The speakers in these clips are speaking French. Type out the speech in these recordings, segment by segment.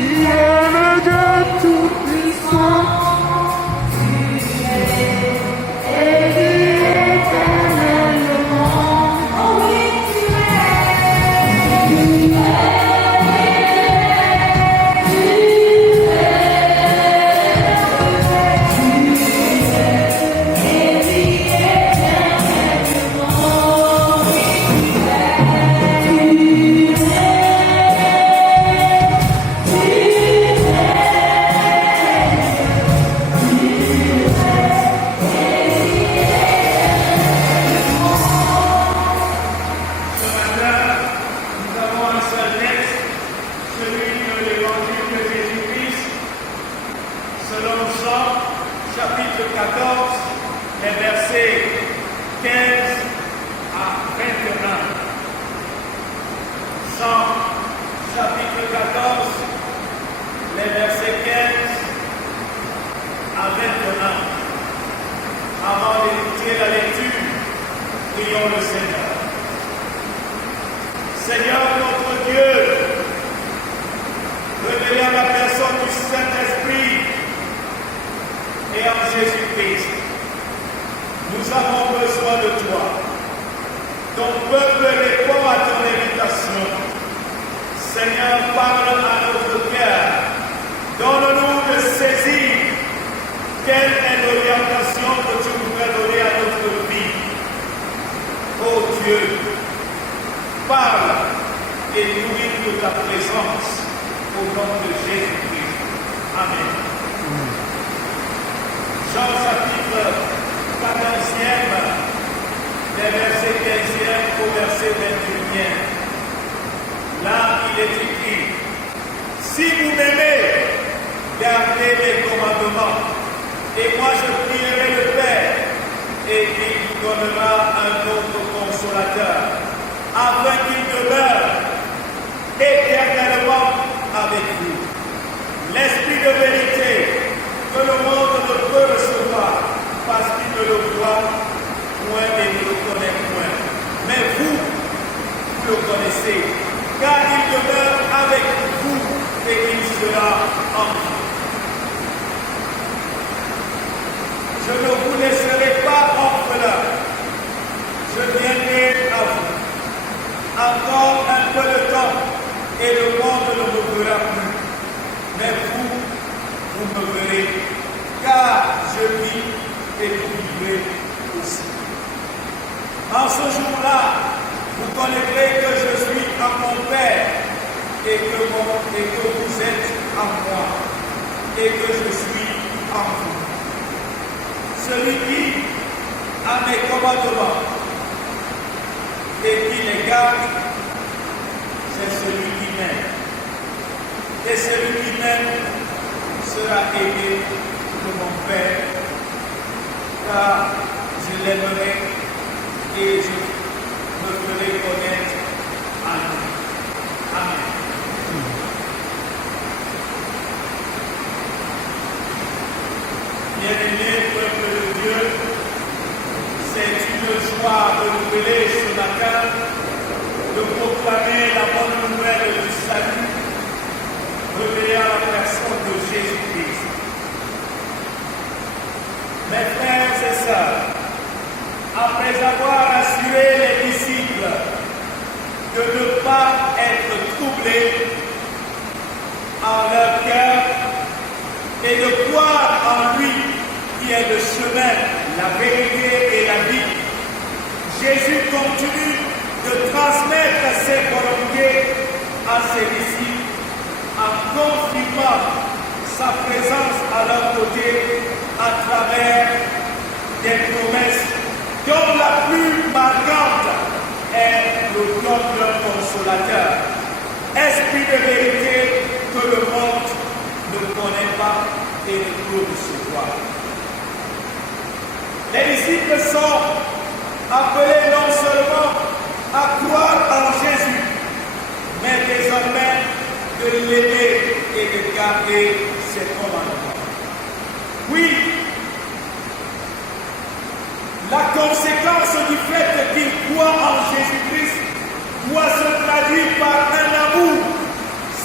Tu es le Dieu tout-puissant. doit se traduire par un amour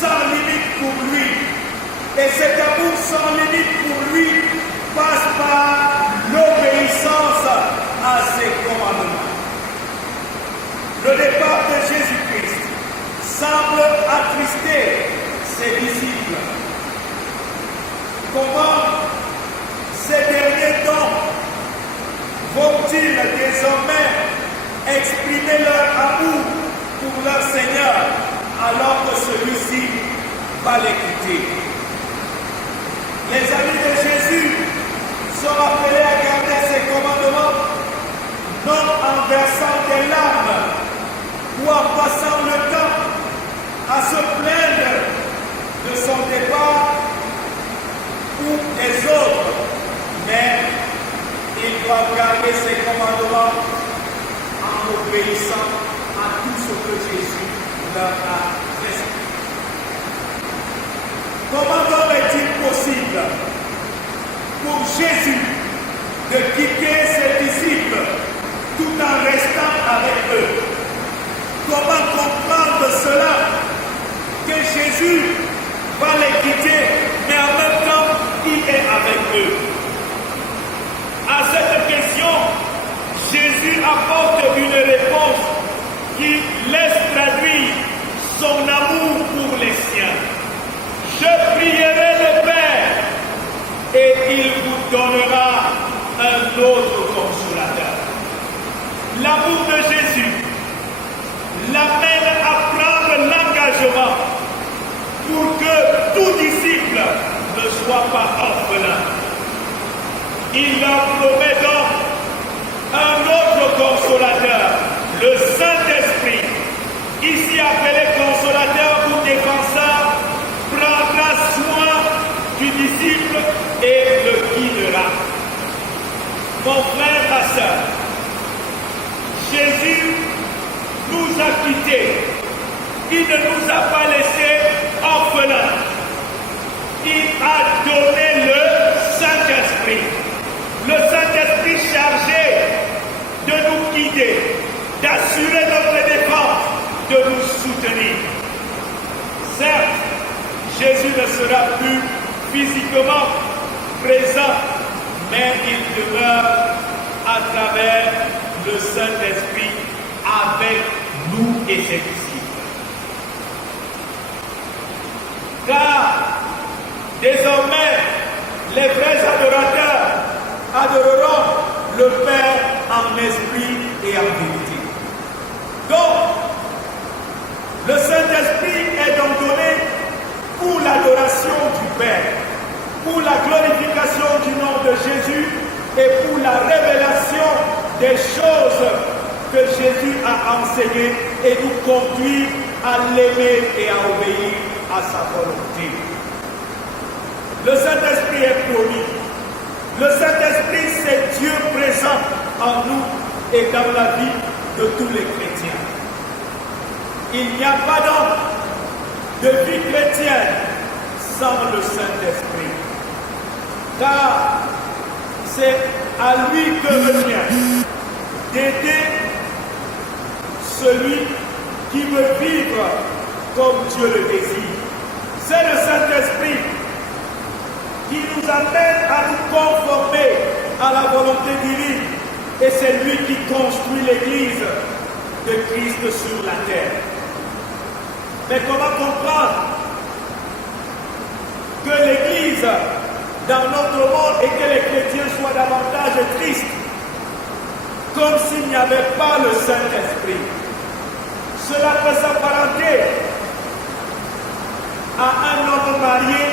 sans limite pour lui. Et cet amour sans limite pour lui passe par l'obéissance à ses commandements. Le départ de Jésus-Christ semble attrister ses disciples. Comment ces derniers temps vont-ils désormais exprimer leur amour pour leur Seigneur alors que celui-ci va les quitter? Les amis de Jésus sont appelés à garder ses commandements, non en versant des larmes ou en passant le temps à se plaindre de son départ ou des autres, mais ils doivent garder ses commandements en obéissant à tout ce que Jésus leur a prescrit. Comment donc est-il possible pour Jésus de quitter ses disciples tout en restant avec eux? Comment comprendre cela, que Jésus va les quitter, mais en même temps, il est avec eux? À cette question, Jésus apporte une réponse qui laisse traduire son amour pour les siens. Je prierai le Père et il vous donnera un autre consolateur. L'amour de Jésus l'amène à prendre l'engagement pour que tout disciple ne soit pas orphelin. Il leur promet donc un autre consolateur, le Saint-Esprit, ici appelé consolateur ou défenseur, prendra soin du disciple et le guidera. Mon frère, ma soeur, Jésus nous a quittés. Il ne nous a pas laissés orphelins. Il a donné le Saint-Esprit. Le Saint-Esprit chargé de nous guider, d'assurer notre défense, de nous soutenir. Certes, Jésus ne sera plus physiquement présent, mais il demeure à travers le Saint-Esprit avec nous et ses disciples. Car désormais, les vrais adorateurs adoreront le Père en esprit et en vérité. Donc, le Saint-Esprit est donc donné pour l'adoration du Père, pour la glorification du nom de Jésus et pour la révélation des choses que Jésus a enseignées et nous conduire à l'aimer et à obéir à sa volonté. Le Saint-Esprit est promis. Le Saint-Esprit, c'est Dieu présent en nous et dans la vie de tous les chrétiens. Il n'y a pas donc de vie chrétienne sans le Saint-Esprit. Car c'est à lui que revient d'aider celui qui veut vivre comme Dieu le désire. C'est le Saint-Esprit qui nous amène à nous conformer à la volonté divine. Et c'est lui qui construit l'Église de Christ sur la terre. Mais comment comprendre que l'Église dans notre monde et que les chrétiens soient davantage tristes, comme s'il n'y avait pas le Saint-Esprit? Cela peut s'apparenter à un homme marié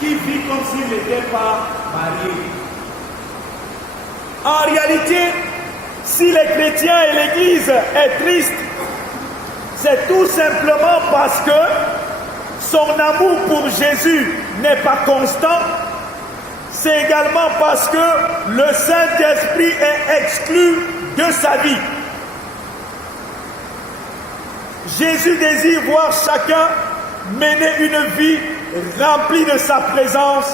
qui vit comme s'il n'était pas marié. En réalité, si les chrétiens et l'Église est triste, c'est tout simplement parce que son amour pour Jésus n'est pas constant. C'est également parce que le Saint-Esprit est exclu de sa vie. Jésus désire voir chacun mener une vie remplie de sa présence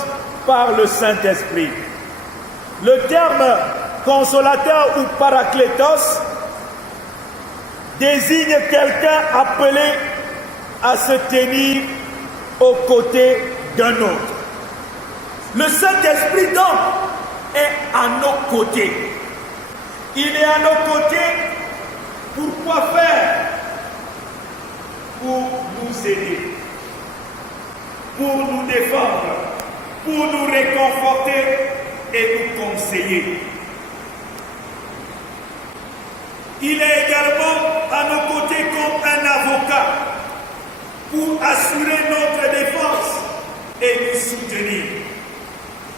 par le Saint-Esprit. Le terme consolateur ou paraklétos désigne quelqu'un appelé à se tenir aux côtés d'un autre. Le Saint-Esprit donc est à nos côtés. Il est à nos côtés pour quoi faire? Pour nous aider, pour nous défendre, pour nous réconforter et nous conseiller. Il est également à nos côtés comme un avocat pour assurer notre défense et nous soutenir.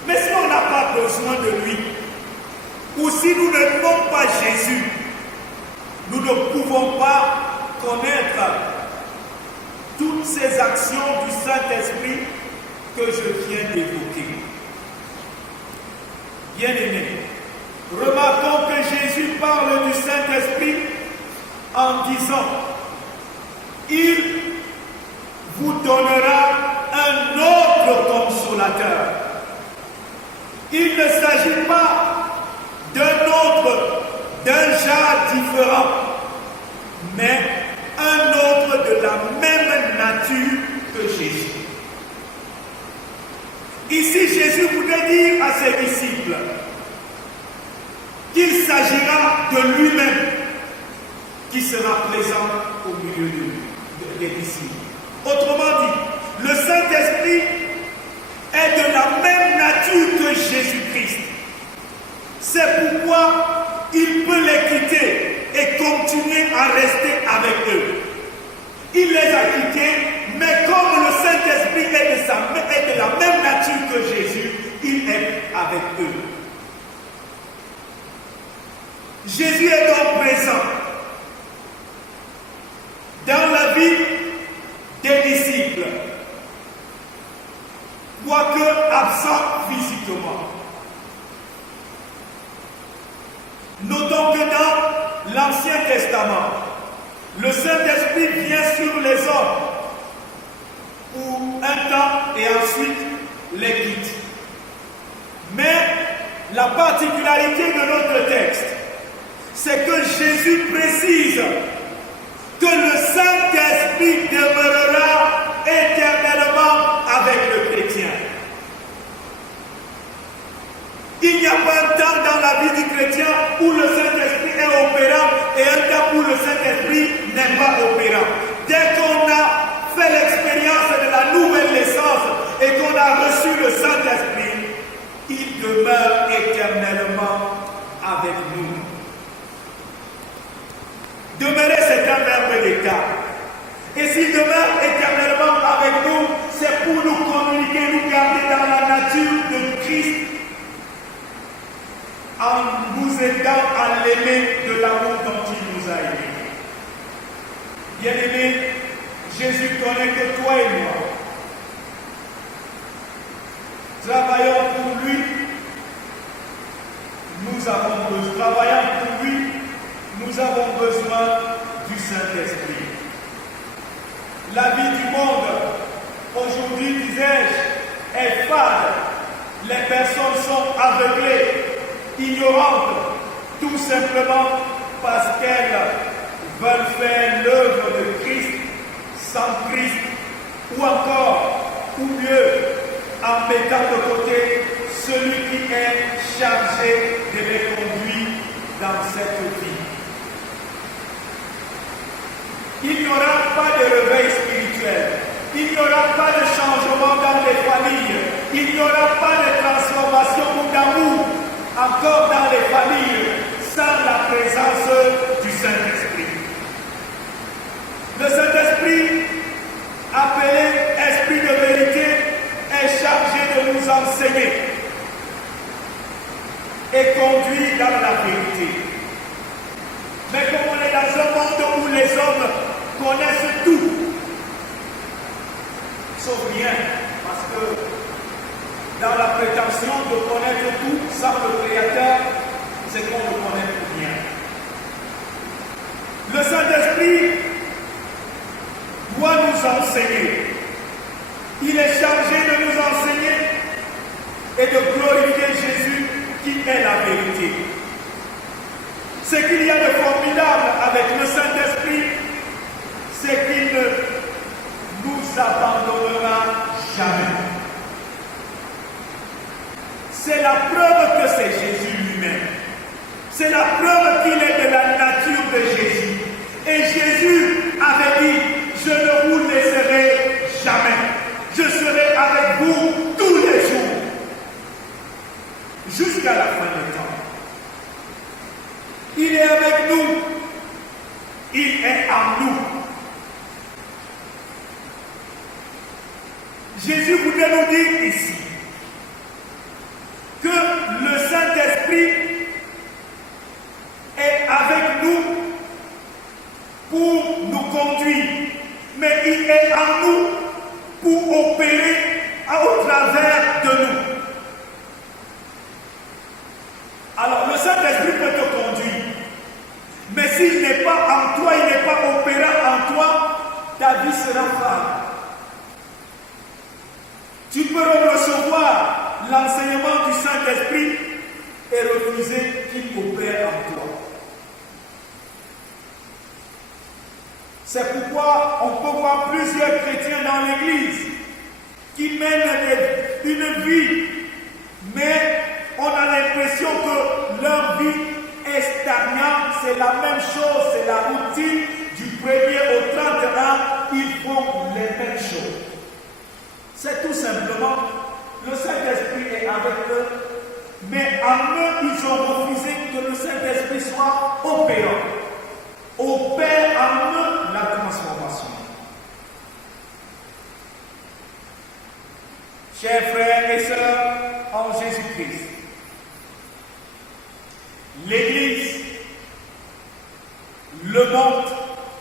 Mais si on n'a pas besoin de lui, ou si nous n'aimons pas Jésus, nous ne pouvons pas connaître toutes ces actions du Saint-Esprit que je viens d'évoquer. Bien-aimés, remarquons que Jésus parle du Saint-Esprit en disant « Il vous donnera un autre consolateur ». Il ne s'agit pas d'un genre différent, mais un autre de la même nature que Jésus. Ici, Jésus voulait dire à ses disciples qu'il s'agira de lui-même qui sera présent au milieu des disciples. Autrement dit, le Saint-Esprit est de la même nature que Jésus-Christ. C'est pourquoi il peut les quitter et continuer à rester avec eux. Il les a quittés, mais comme le Saint-Esprit est de la même nature que Jésus, il est avec eux. Jésus est donc présent dans la vie des disciples, quoique absent physiquement. Notons que dans l'Ancien Testament, le Saint-Esprit vient sur les hommes pour un temps et ensuite les quitte. Mais la particularité de notre texte, c'est que Jésus précise que le Saint-Esprit demeurera éternellement avec le chrétien. Il n'y a pas un temps dans la vie du chrétien où le Saint-Esprit est opérant et un temps où le Saint-Esprit n'est pas opérant. Dès qu'on a fait l'expérience de la nouvelle naissance et qu'on a reçu le Saint-Esprit, il demeure éternellement avec nous. Demeurer, c'est un verbe d'état. Et s'il demeure éternellement avec nous, c'est pour nous communiquer, nous garder dans la nature de Christ, en nous aidant à l'aimer de l'amour dont il nous a aimés. Bien-aimés, Jésus connaît que toi et moi. Travaillons pour lui, travaillant pour lui, nous avons besoin du Saint-Esprit. La vie du monde, aujourd'hui, disais-je, est fade. Les personnes sont aveuglées, ignorantes, tout simplement parce qu'elles veulent faire l'œuvre de Christ sans Christ, ou encore, ou mieux, en mettant de côté celui qui est chargé de les conduire dans cette vie. Il n'y aura pas de réveil spirituel, il n'y aura pas de changement dans les familles, il n'y aura pas de transformation ou d'amour encore dans les familles sans la présence du Saint-Esprit. Le Saint-Esprit, appelé Esprit de vérité, est chargé de nous enseigner et conduire dans la vérité. Mais comme on est dans un monde où les hommes connaissent tout, sauf rien, parce que dans la prétention de connaître tout sans le Créateur, c'est qu'on ne connaît rien. Le Saint-Esprit doit nous enseigner. Il est chargé de nous enseigner et de glorifier Jésus qui est la vérité. Ce qu'il y a de formidable avec le Saint-Esprit, c'est qu'il ne nous abandonnera jamais. C'est la preuve que c'est Jésus lui-même. C'est la preuve qu'il est de la nature de Jésus. Et Jésus avait dit, je ne vous laisserai jamais. Je serai avec vous tous les jours. Jusqu'à la fin du temps. Il est avec nous. Il est en nous. Jésus voulait nous dire ici que le Saint-Esprit est avec nous pour nous conduire, mais il est en nous pour opérer au travers de nous. Alors le Saint-Esprit peut te conduire, mais s'il n'est pas en toi, il n'est pas opérant en toi, ta vie sera fade. Tu peux recevoir l'enseignement du Saint-Esprit et refuser qu'il opère en toi. C'est pourquoi on peut voir plusieurs chrétiens dans l'Église qui mènent une vie, mais on a l'impression que leur vie est stagnante, c'est la même chose, c'est la routine du 1er au 31, ils font les mêmes choses. C'est tout simplement, le Saint-Esprit est avec eux, mais en eux, ils ont refusé que le Saint-Esprit soit opérant. Opère en eux la transformation. Chers frères et sœurs en Jésus-Christ, l'Église, le monde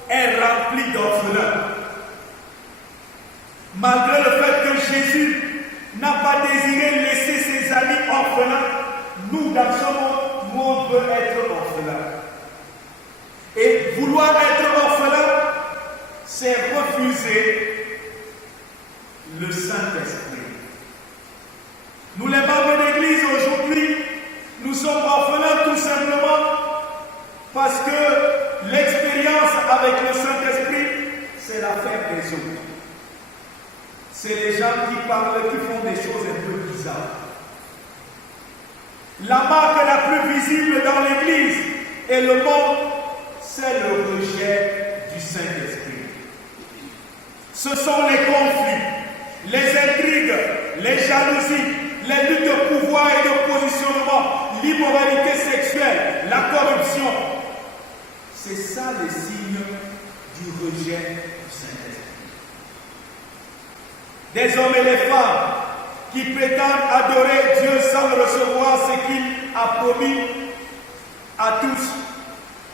est rempli d'orphelins. Malgré le fait que Jésus n'a pas désiré laisser ses amis orphelins, nous, dans ce monde, on veut être orphelins. Et vouloir être orphelin, c'est refuser le Saint-Esprit. Nous, les membres de l'Église, aujourd'hui, nous sommes orphelins tout simplement parce que l'expérience avec le Saint-Esprit, c'est l'affaire des autres. C'est les gens qui parlent, qui font des choses un peu bizarres. La marque la plus visible dans l'Église et le monde, c'est le rejet du Saint-Esprit. Ce sont les conflits, les intrigues, les jalousies, les luttes de pouvoir et de positionnement, l'immoralité sexuelle, la corruption. C'est ça les signes du rejet du Saint-Esprit. Des hommes et des femmes qui prétendent adorer Dieu sans recevoir ce qu'il a promis à tous,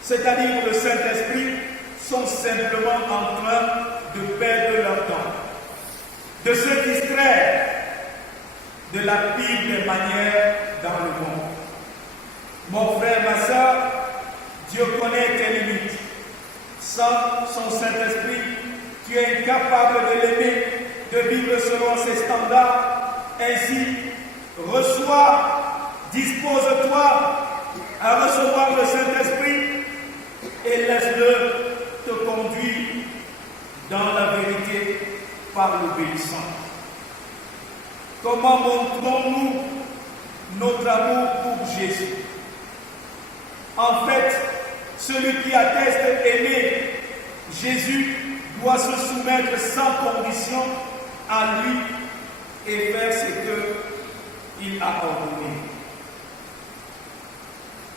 c'est-à-dire le Saint-Esprit, sont simplement en train de perdre leur temps, de se distraire de la pire des manières dans le monde. Mon frère, ma soeur, Dieu connaît tes limites. Sans son Saint-Esprit, tu es incapable de l'aimer, de vivre selon ses standards. Ainsi, reçois, dispose-toi à recevoir le Saint-Esprit et laisse-le te conduire dans la vérité par l'obéissance. Comment montrons-nous notre amour pour Jésus? En fait, celui qui atteste aimer Jésus doit se soumettre sans condition à lui et faire ce qu'il a ordonné.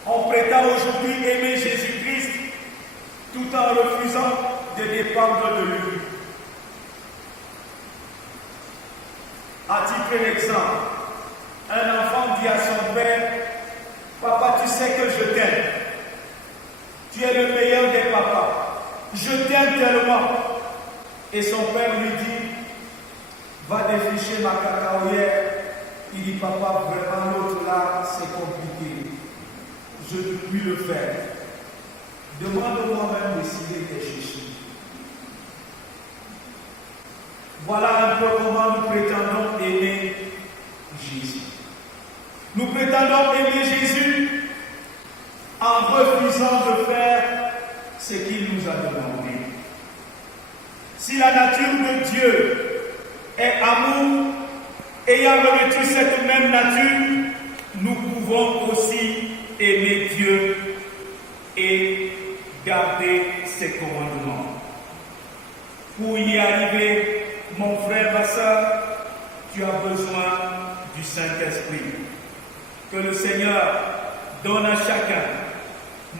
On prétend aujourd'hui aimer Jésus-Christ tout en refusant de dépendre de lui. À titre d'exemple, un enfant dit à son père, « Papa, tu sais que je t'aime. Tu es le meilleur des papas. Je t'aime tellement. » Et son père lui dit, « Va défricher ma cacahuète. » Il dit, « Papa, vraiment l'autre là, c'est compliqué. Je ne peux plus le faire. Demande-moi même d'essayer de chercher. » Voilà un peu comment nous prétendons aimer Jésus. Nous prétendons aimer Jésus en refusant de faire ce qu'il nous a demandé. Si la nature de Dieu est amour amour, ayant revêtu cette même nature, nous pouvons aussi aimer Dieu et garder ses commandements. Pour y arriver, mon frère, ma soeur, tu as besoin du Saint-Esprit. Que le Seigneur donne à chacun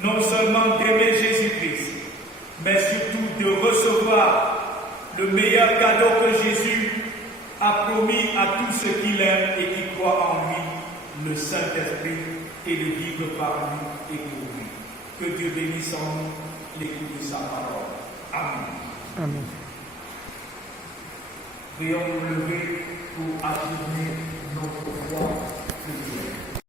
non seulement d'aimer Jésus-Christ, mais surtout de recevoir le meilleur cadeau que Jésus a promis à tous ceux qui l'aiment et qui croient en lui, le Saint-Esprit, et de vivre par lui et pour lui. Que Dieu bénisse en nous l'écoute de sa parole. Amen. Amen. Prions nous lever pour affirmer notre foi chrétienne.